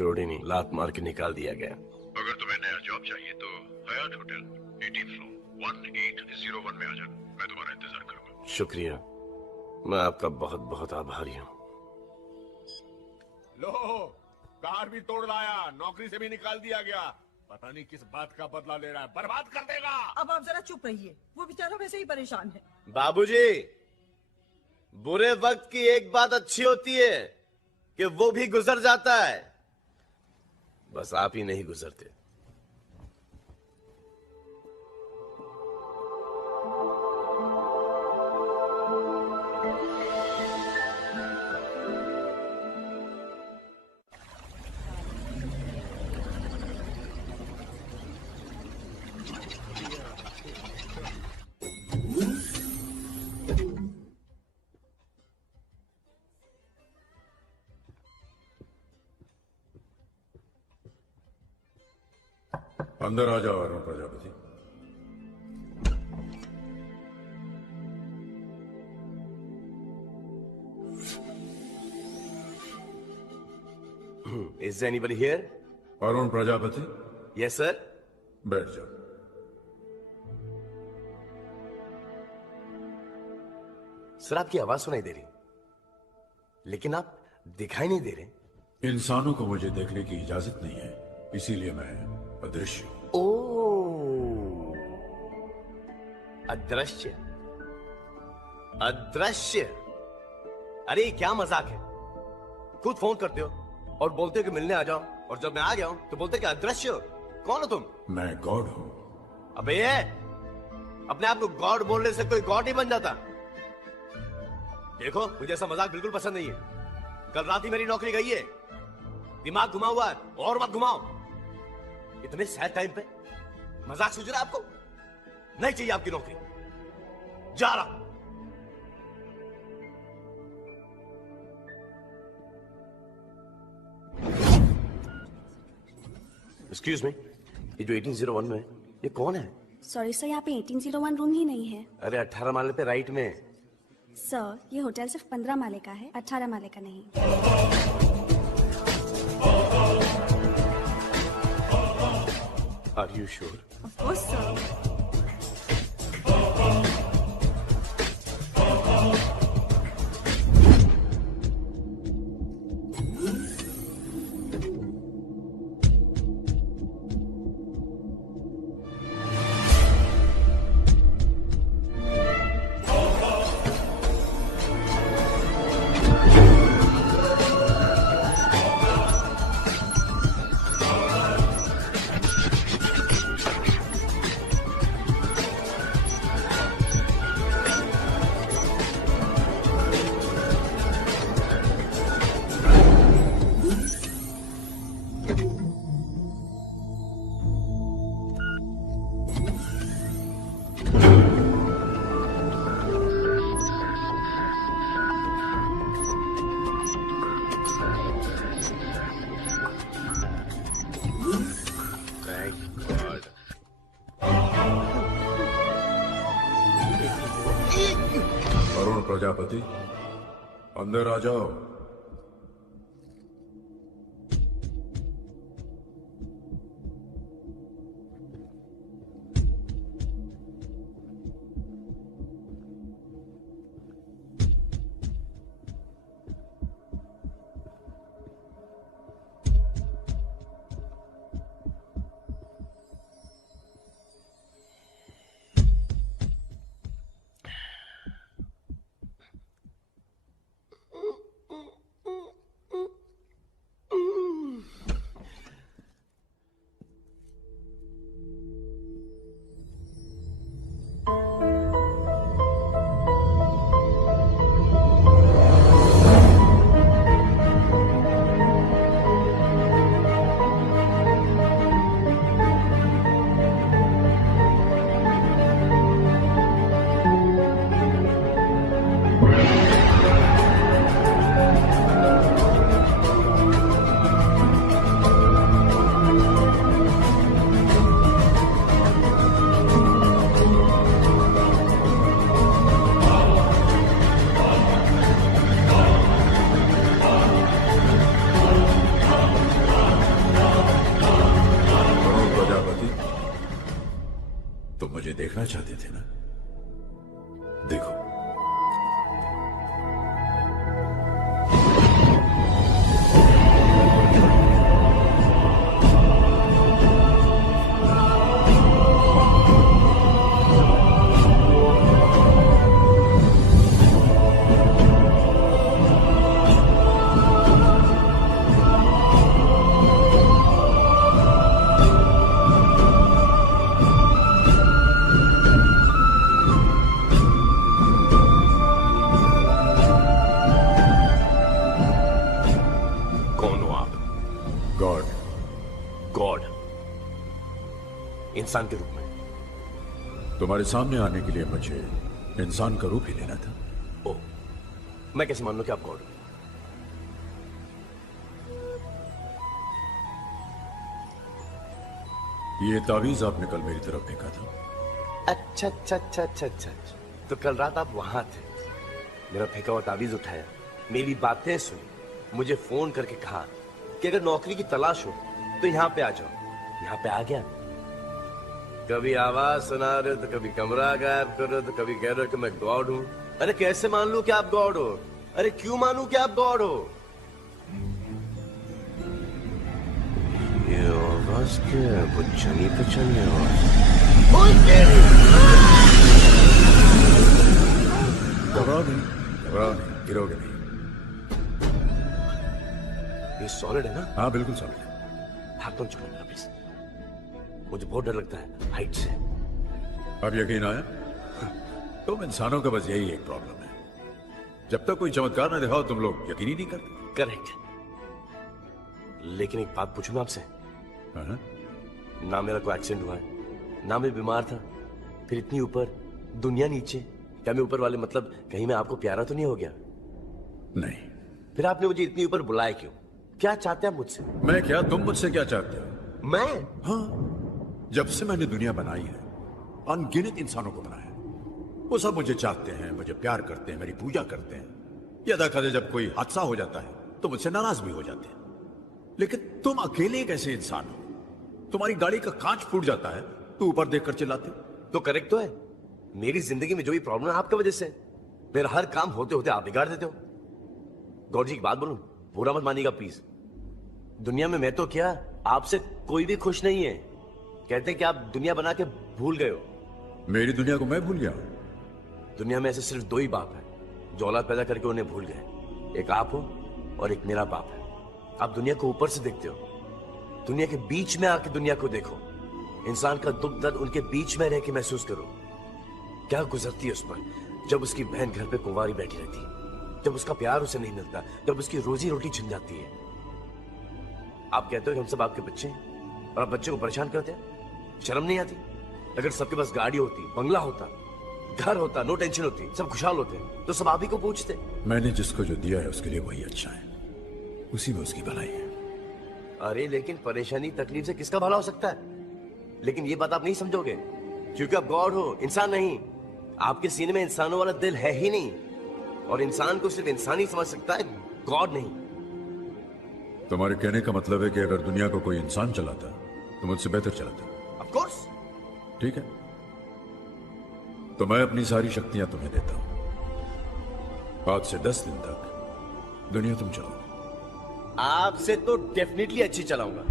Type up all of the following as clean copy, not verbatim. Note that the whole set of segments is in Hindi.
छोड़ ही नहीं, लात मार के निकाल दिया गया। अगर तुम्हें नया जॉब चाहिए तो हयात होटल 18th फ्लोर 1801 में आ जाना, मैं तुम्हारा इंतजार करूंगा। शुक्रिया, मैं आपका बहुत बहुत आभारी हूँ। लो, कार भी तोड़ लाया, नौकरी से भी निकाल दिया गया। पता नहीं किस बात का बदला ले रहा है, बर्बाद कर देगा। अब आप जरा चुप रहिए, वो बेचारा वैसे ही परेशान है। बाबूजी, बुरे वक्त की एक बात अच्छी होती है कि वो भी गुजर जाता है, बस आप ही नहीं गुजरते। अंदर आ जाओ Arun Prajapati. Is there anybody here? Arun Prajapati, Yes, sir. बैठ जाओ। सर, आपकी आवाज सुनाई दे रही, लेकिन आप दिखाई नहीं दे रहे। इंसानों को मुझे देखने की इजाजत नहीं है, इसीलिए मैं अदृश्य हूं। ओ, अदृश्य। अदृश्य? अरे ये क्या मजाक है? खुद फोन करते हो और बोलते हो कि मिलने आ जाओ, और जब मैं आ गया हूं तो बोलते हो कि अदृश्य हो। कौन हो तुम? मैं गॉड हूं। अबे ये अपने आप को गॉड बोलने से कोई गॉड ही बन जाता। देखो, मुझे ऐसा मजाक बिल्कुल पसंद नहीं है। कल रात ही मेरी नौकरी गई है, दिमाग घुमा हुआ है, और मत घुमाओ। इतने सैड टाइम पे मजाक सूझ रहा है आपको? नहीं चाहिए आपकी नौकरी, जा रहा। एक्सक्यूज मी, ये जो 1801 में है, ये कौन है? सॉरी सर, यहाँ पे 1801 रूम ही नहीं है। अरे 18 माले पे राइट में। सर, ये होटल सिर्फ 15 माले का है, 18 माले का नहीं। Are you sure? Of course sir. Arun Prajapati, अंदर आ जाओ। देखो। कौन हो आप? गॉड। गॉड? इंसान के रूप में? तुम्हारे सामने आने के लिए मुझे इंसान का रूप ही लेना था। ओ, मैं कैसे मान लूं कि आप गॉड हो? ये तावीज आपने कल मेरी तरफ फेंका था। अच्छा अच्छा अच्छा अच्छा अच्छा। तो कल रात आप वहां थे, मेरा फेंका हुआ तावीज उठाया, मेरी बातें सुनी, मुझे फोन करके कहा कि अगर नौकरी की तलाश हो तो यहां पे आ जाओ। यहां पे आ गया। कभी आवाज सुना रहे हो तो कभी कमरा गायब कर रहे हो तो कभी कह रहे हो कि मैं गॉड हूं। अरे कैसे मान लूं कि आप गॉड हो? अरे क्यों मानूं कि आप गॉड हो? ये आवाज क्या है? पहचानी पहचानी आवाज। घबराओ नहीं, घबराओ नहीं, गिरोगे नहीं। ये सॉलिड है ना? हाँ बिल्कुल सॉलिड है। हाथ तो छोड़ो मेरा प्लीज, मुझे बहुत डर लगता है हाइट से। अब यकीन आया? तुम इंसानों का बस यही एक प्रॉब्लम है, जब तक कोई चमत्कार न दिखाओ तुम लोग यकीन ही नहीं करते। करेक्ट। लेकिन एक बात पूछूं मैं आपसे? हाँ? ना मेरा कोई एक्सीडेंट हुआ है, ना मैं बीमार था, फिर इतनी ऊपर, दुनिया नीचे। क्या मैं ऊपर वाले मतलब कहीं मैं आपको प्यारा तो नहीं हो गया? नहीं। फिर आपने मुझे इतनी ऊपर बुलाया क्यों? क्या चाहते हैं मुझसे? मैं क्या, तुम मुझसे क्या चाहते हो? मैं? हाँ, जब से मैंने दुनिया बनाई है अनगिनत इंसानों को बनाया। वो सब मुझे चाहते हैं, मुझे प्यार करते हैं, मेरी पूजा करते हैं। यदा कदे जब कोई हादसा हो जाता है तो मुझसे नाराज भी हो जाते हैं। लेकिन तुम अकेले एक ऐसे इंसान हो, तुम्हारी गाड़ी का कांच फूट जाता है तो ऊपर देखकर चिल्लाते हो। तो करेक्ट तो है, मेरी जिंदगी में जो भी प्रॉब्लम है आपकी वजह से। मेरा हर काम होते होते आप बिगाड़ देते हो। गौर जी की बात बोलूं, बुरा मत मानिएगा प्लीज। दुनिया में मैं तो क्या, आपसे कोई भी खुश नहीं है। कहते हैं कि आप दुनिया बना के भूल गए हो। मेरी दुनिया को मैं भूल गया? दुनिया में ऐसे सिर्फ दो ही बाप है जो औलाद पैदा करके उन्हें भूल गए। एक आप हो और एक मेरा बाप है। आप दुनिया को ऊपर से देखते हो, दुनिया के बीच में आके दुनिया को देखो। इंसान का दुख दर्द उनके बीच में रह के महसूस करो। क्या गुजरती है उस पर जब उसकी बहन घर पे कुंवारी बैठी रहती है, जब उसका प्यार उसे नहीं मिलता, जब उसकी रोजी रोटी छिन जाती है। आप कहते हो कि हम सब आपके बच्चे हैं और आप बच्चे को परेशान करते हैं। शर्म नहीं आती? अगर सबके पास गाड़ी होती, बंगला होता, घर होता, नो टेंशन होती, सब खुशहाल होते, तो सब आप ही को पूछते। मैंने जिसको जो दिया है उसके लिए वही अच्छा है, उसी में उसकी भलाई है। अरे लेकिन परेशानी तकलीफ से किसका भला हो सकता है? लेकिन ये बात आप नहीं समझोगे क्योंकि आप गॉड हो, इंसान नहीं। आपके सीने में इंसानों वाला दिल है ही नहीं, और इंसान को सिर्फ इंसान ही समझ सकता है, गॉड नहीं। तुम्हारे कहने का मतलब है कि अगर दुनिया को कोई इंसान चलाता तो मुझसे बेहतर चलाता? Of course. ठीक है, तो मैं अपनी सारी शक्तियां तुम्हें देता हूं। आज से 10 दिन तक दुनिया तुम चलाओ। आपसे तो डेफिनेटली अच्छी चलाऊंगा।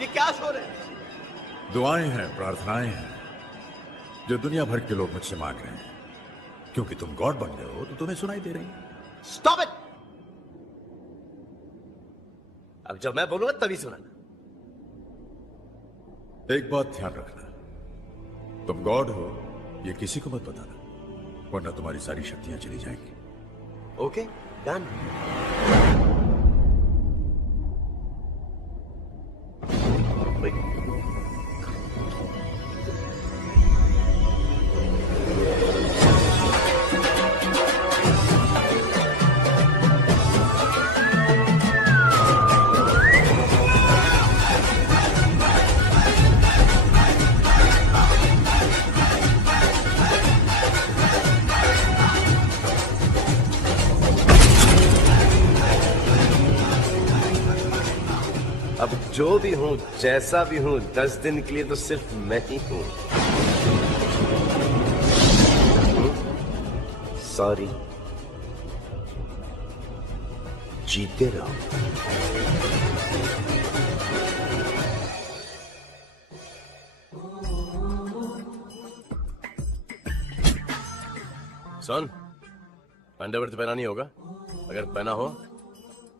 ये क्या शोर है? दुआएं हैं, प्रार्थनाएं हैं जो दुनिया भर के लोग मुझसे मांग रहे हैं। क्योंकि तुम गॉड बन गए हो तो तुम्हें सुनाई दे रही है। Stop it. अब जब मैं बोलूंगा तभी सुनाना। एक बात ध्यान रखना, तुम गॉड हो ये किसी को मत बताना, वरना तुम्हारी सारी शक्तियां चली जाएंगी। Okay done. अब जो भी हूँ, जैसा भी हूँ, 10 दिन के लिए तो सिर्फ मैं ही हूँ। सॉरी, जीते रहो। सुन, अंडरवेयर तो पहना नहीं होगा। अगर पहना हो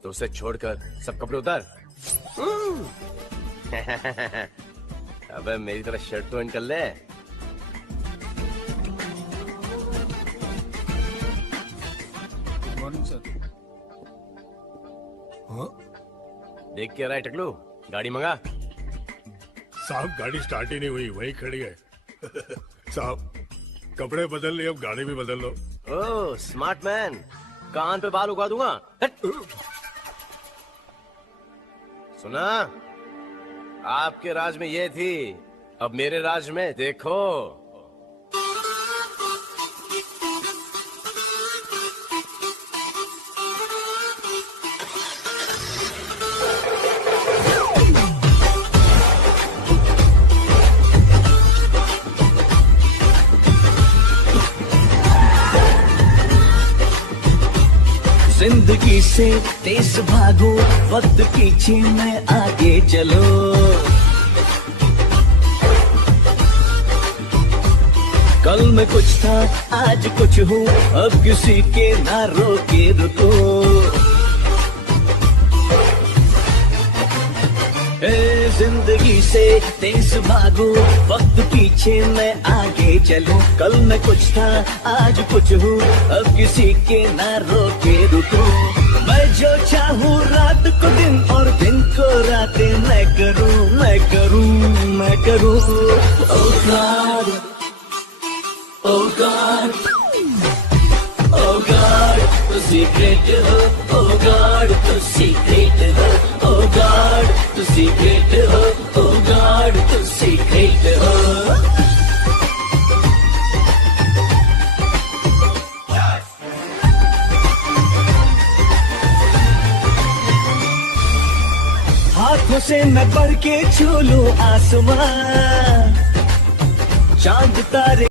तो उसे छोड़कर सब कपड़े उतार। अबे मेरी तरह शर्ट तो इन कर ले। Morning sir. देख के रहा है टकलू, गाड़ी मंगा। साहब गाड़ी स्टार्ट ही नहीं हुई, वही खड़ी है। साहब कपड़े बदल लिए, अब गाड़ी भी बदल लो। ओह स्मार्ट मैन, कान पे बाल उगा दूंगा। हट। सुना, आपके राज में ये थी, अब मेरे राज में देखो। जिंदगी से तेज भागो, वक्त पीछे में आगे चलो। कल में कुछ था, आज कुछ हूँ, अब किसी के ना रोके रुको। जिंदगी से तेज भागो, वक्त पीछे मैं आगे चलूं। कल मैं कुछ था, आज कुछ हूँ, अब किसी के ना रोके रुको। मैं जो चाहूँ रात को दिन और दिन को रातें मैं करूँ, मैं करूँ, मैं करूँ। Oh God, oh God, oh God, तो सीक्रेट हो। Oh God, तो सीक्रेट हो। Oh God, तो सीक्रेट हो। Oh God, तो सीक्रेट हो। हाथों से मैं बढ़ के छू लूं आसमां, चांद तारे